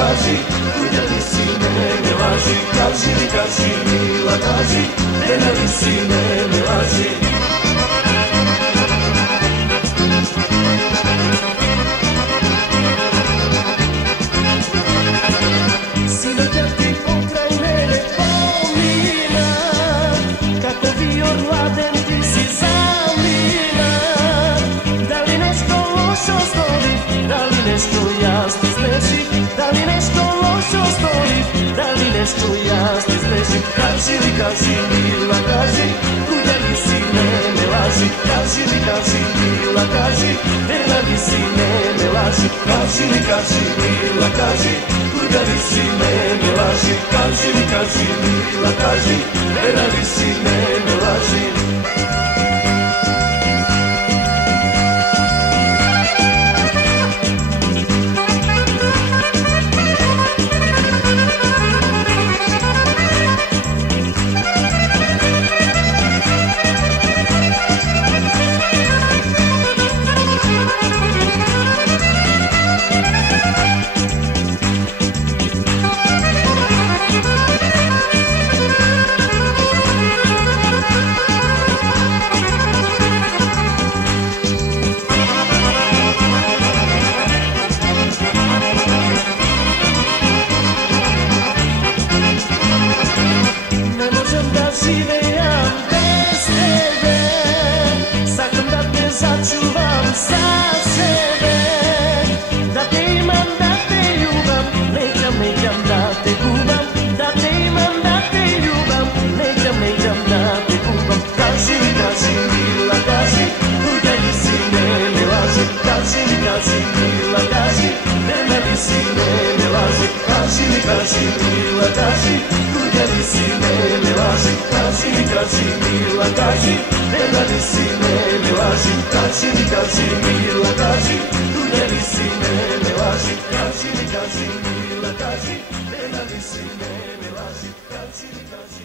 kaži, uljeli si me, ne laži. Kaži mi, kaži, mila, kaži, uljeli si me, ne laži. Sinoća ti pokraj mene pomina, kako vior mladen ti si zamina. Da li nešto lošo stoji, da li nešto jasno zleši, da li nešto lošo stoji, da li nešto jasno zleši. Kaži mi, kaži, mila, kaži, kuda li si me, ne laži. Kaži mi, kaži, mila, kaži, verna li si me, ne laži. Kaži mi, kaži, mila, kaži, kuda li si me, ne laži. Kaži mi, kaži, mila, kaži, verna li si me, ne laži. Živejam bez tebe, sakam da te začuvam za sebe. Da te imam, da te ljubam, nećam da te gubam. Da te imam, da te ljubam, nećam da te gubam. Kaži mi, kaži, mila, kaži, kuda li si me, ne laži. Kaži mi, kaži, mila, kaži, verna li si me, ne laži. Kaži mi, kaži, mila, kaži, kuda li si me, ne laži. Kaži mi, kaži, mila, kaži, verna li si me, ne laži. Kaži mi, kaži, mila, kaži, kuda li si me, ne laži. Kaži mi, kaži, mila, kaži, verna li si me, ne laži. Kaži mi, kaži.